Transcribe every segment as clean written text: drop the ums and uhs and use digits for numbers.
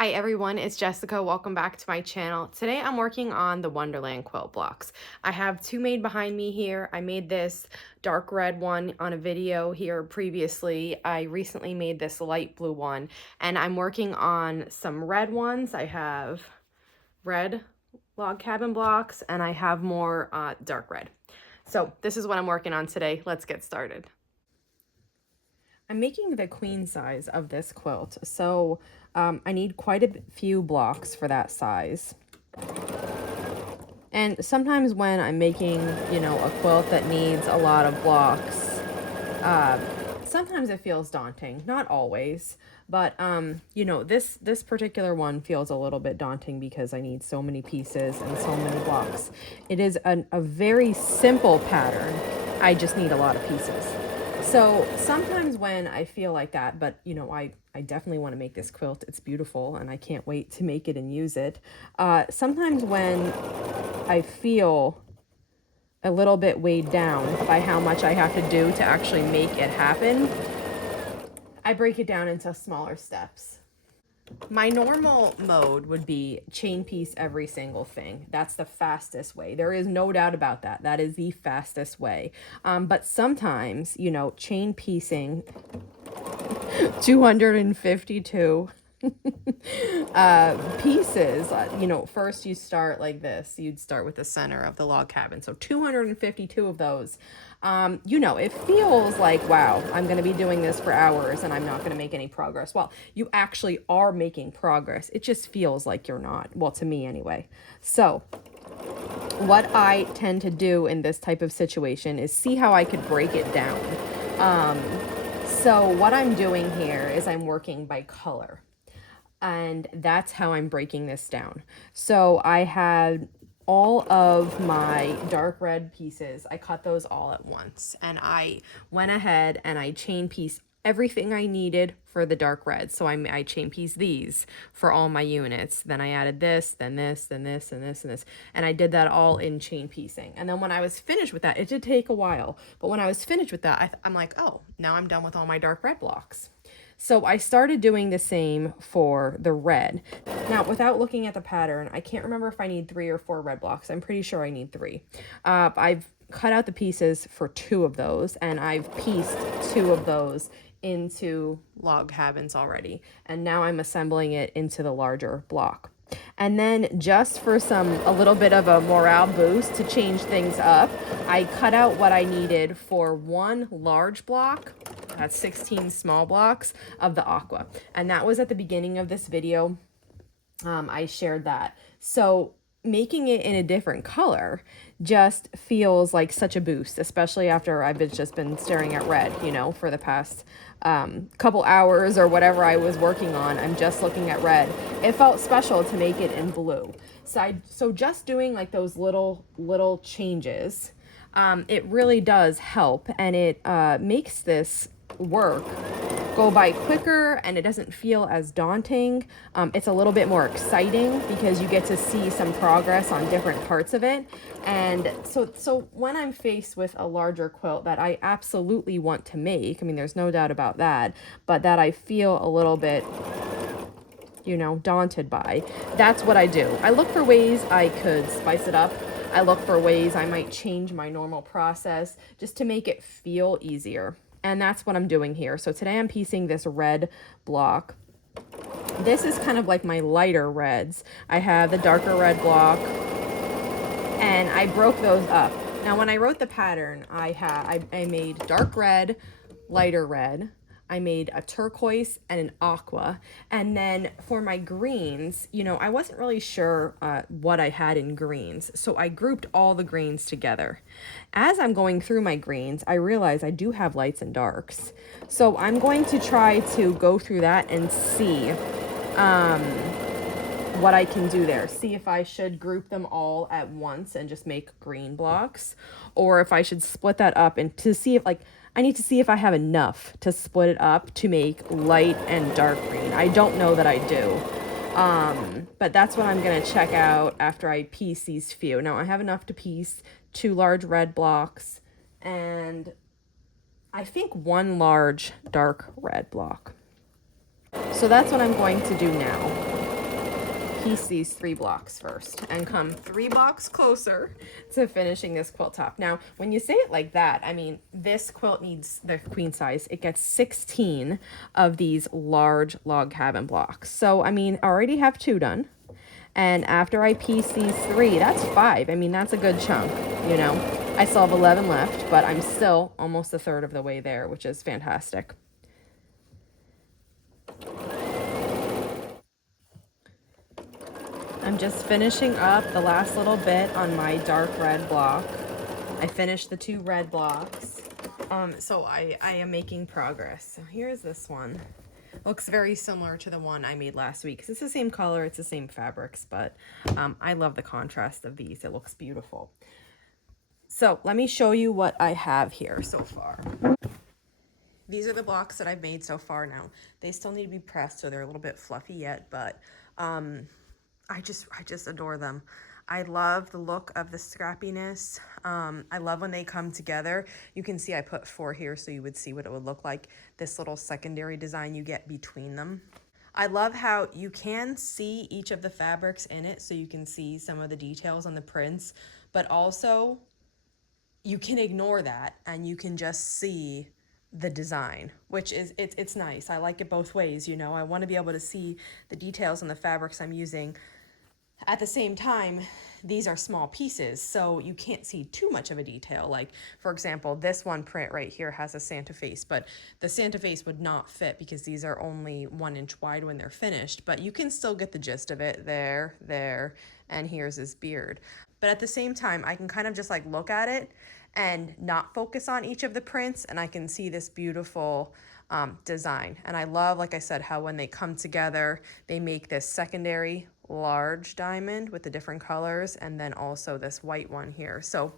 Hi everyone, it's Jessica. Welcome back to my channel. Today I'm working on the Wonderland quilt blocks. I have two made behind me here. I made this dark red one on a video here previously. I recently made this light blue one, and I'm working on some red ones. I have red log cabin blocks and I have more dark red. So this is what I'm working on today. Let's get started. I'm making the queen size of this quilt, so I need quite a few blocks for that size. And sometimes when I'm making, a quilt that needs a lot of blocks, sometimes it feels daunting. Not always, but this particular one feels a little bit daunting because I need so many pieces and so many blocks. It is a very simple pattern. I just need a lot of pieces. So sometimes when I feel like that, but I definitely want to make this quilt. It's beautiful and I can't wait to make it and use it. Sometimes when I feel a little bit weighed down by how much I have to do to actually make it happen, I break it down into smaller steps. My normal mode would be chain piece every single thing. That's the fastest way. There is no doubt about that. That is the fastest way. But sometimes, chain piecing 252 pieces, first you start like this. You'd start with the center of the log cabin. So 252 of those. It feels like, wow, I'm going to be doing this for hours and I'm not going to make any progress. Well, you actually are making progress. It just feels like you're not. Well, to me anyway. So what I tend to do in this type of situation is see how I could break it down. So what I'm doing here is I'm working by color. And that's how I'm breaking this down. So I had all of my dark red pieces. I cut those all at once. And I went ahead and I chain piece everything I needed for the dark red. So I chain piece these for all my units. Then I added this, then this, then this, and this, and this. And I did that all in chain piecing. And then when I was finished with that, it did take a while. But when I was finished with that, I'm like, oh, now I'm done with all my dark red blocks. So I started doing the same for the red. Now, without looking at the pattern, I can't remember if I need 3 or 4 red blocks. I'm pretty sure I need 3. I've cut out the pieces for 2 of those, and I've pieced 2 of those into log cabins already. And now I'm assembling it into the larger block. And then just for a little bit of a morale boost to change things up, I cut out what I needed for 1 large block. That's 16 small blocks of the aqua. And that was at the beginning of this video. I shared that. So making it in a different color just feels like such a boost, especially after I've just been staring at red, for the past couple hours or whatever I was working on. I'm just looking at red. It felt special to make it in blue. So just doing like those little changes, it really does help, and it makes this work go by quicker, and it doesn't feel as daunting. It's a little bit more exciting because you get to see some progress on different parts of it. And so when I'm faced with a larger quilt that I absolutely want to make, I mean, there's no doubt about that, but that I feel a little bit daunted by, that's what I do. I look for ways I could spice it up. I look for ways I might change my normal process just to make it feel easier. And that's what I'm doing here. So today I'm piecing this red block. This is kind of like my lighter reds. I have the darker red block, and I broke those up. Now, when I wrote the pattern, I made dark red, lighter red. I made a turquoise and an aqua. And then for my greens, I wasn't really sure what I had in greens. So I grouped all the greens together. As I'm going through my greens, I realize I do have lights and darks. So I'm going to try to go through that and see what I can do there. See if I should group them all at once and just make green blocks, or if I should split that up and to see if I need to see if I have enough to split it up to make light and dark green. I don't know that I do. But that's what I'm going to check out after I piece these few. Now I have enough to piece 2 large red blocks and I think 1 large dark red block. So that's what I'm going to do now. piece these 3 blocks first and come 3 blocks closer to finishing this quilt top. Now, when you say it like that, I mean, this quilt needs the queen size. It gets 16 of these large log cabin blocks. So, I mean, I already have 2 done. And after I piece these 3, that's 5. I mean, that's a good chunk, you know. I still have 11 left, but I'm still almost a third of the way there, which is fantastic. I'm just finishing up the last little bit on my dark red block. I finished the 2 red blocks. So I am making progress. So here's this one. Looks very similar to the one I made last week. It's the same color, it's the same fabrics, but I love the contrast of these. It looks beautiful. So let me show you what I have here so far. These are the blocks that I've made so far now. They still need to be pressed, so they're a little bit fluffy yet, but I just adore them. I love the look of the scrappiness. I love when they come together. You can see I put 4 here so you would see what it would look like. This little secondary design you get between them. I love how you can see each of the fabrics in it, so you can see some of the details on the prints, but also you can ignore that and you can just see the design, which is, it's nice. I like it both ways, you know. I want to be able to see the details on the fabrics I'm using. At the same time, these are small pieces, so you can't see too much of a detail. Like, for example, this one print right here has a Santa face, but the Santa face would not fit because these are only 1 inch wide when they're finished, but you can still get the gist of it. There, and here's his beard. But at the same time, I can kind of just like look at it and not focus on each of the prints, and I can see this beautiful design. And I love, like I said, how when they come together, they make this secondary large diamond with the different colors, and then also this white one here. So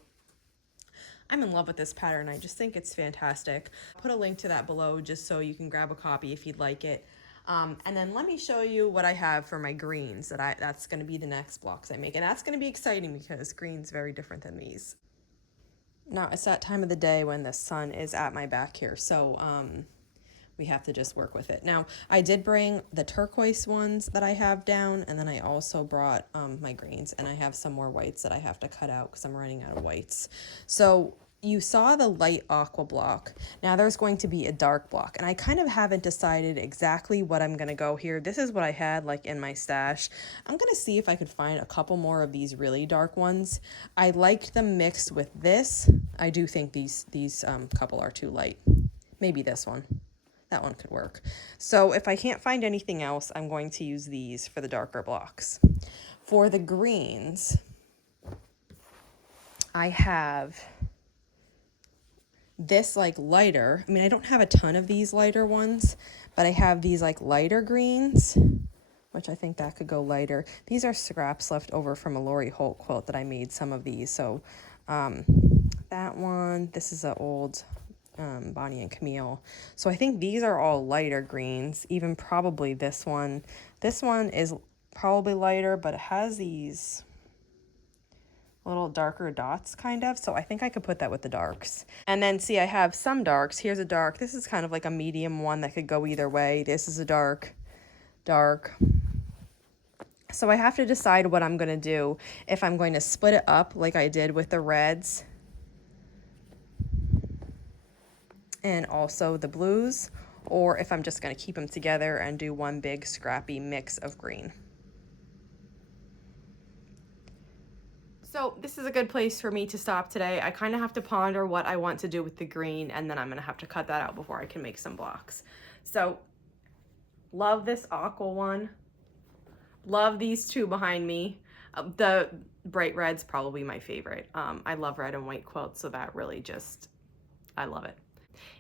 I'm in love with this pattern. I just think it's fantastic. I'll put a link to that below just so you can grab a copy if you'd like it. And then let me show you what I have for my greens. That's going to be the next blocks I make, and that's going to be exciting because green's very different than these. Now it's that time of the day when the sun is at my back here, so we have to just work with it. Now, I did bring the turquoise ones that I have down, and then I also brought my greens, and I have some more whites that I have to cut out because I'm running out of whites. So you saw the light aqua block. Now there's going to be a dark block, and I kind of haven't decided exactly what I'm going to go here. This is what I had like in my stash. I'm going to see if I could find a couple more of these really dark ones. I liked them mixed with this. I do think these couple are too light. Maybe this one. That one could work. So if I can't find anything else, I'm going to use these for the darker blocks. For the greens, I have this like lighter. I mean, I don't have a ton of these lighter ones, but I have these like lighter greens, which I think that could go lighter. These are scraps left over from a Lori Holt quilt that I made some of these. So that one, this is an old Bonnie and Camille. So I think these are all lighter greens, even probably this one. This one is probably lighter, but it has these little darker dots kind of. So I think I could put that with the darks. And then see, I have some darks. Here's a dark. This is kind of like a medium one that could go either way. This is a dark. So I have to decide what I'm going to do. If I'm going to split it up like I did with the reds and also the blues, or if I'm just going to keep them together and do one big scrappy mix of green. So this is a good place for me to stop today. I kind of have to ponder what I want to do with the green, and then I'm going to have to cut that out before I can make some blocks. So love this aqua one. Love these two behind me. The bright red's probably my favorite. I love red and white quilts, so that really just, I love it.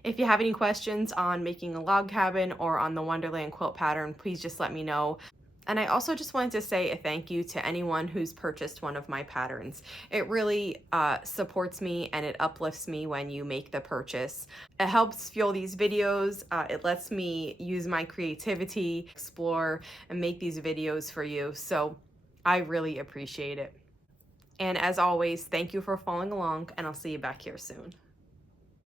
If you have any questions on making a log cabin or on the Wonderland quilt pattern, please just let me know. And I also just wanted to say a thank you to anyone who's purchased one of my patterns. It really supports me and it uplifts me when you make the purchase. It helps fuel these videos. It lets me use my creativity, explore, and make these videos for you. So I really appreciate it. And as always, thank you for following along, and I'll see you back here soon.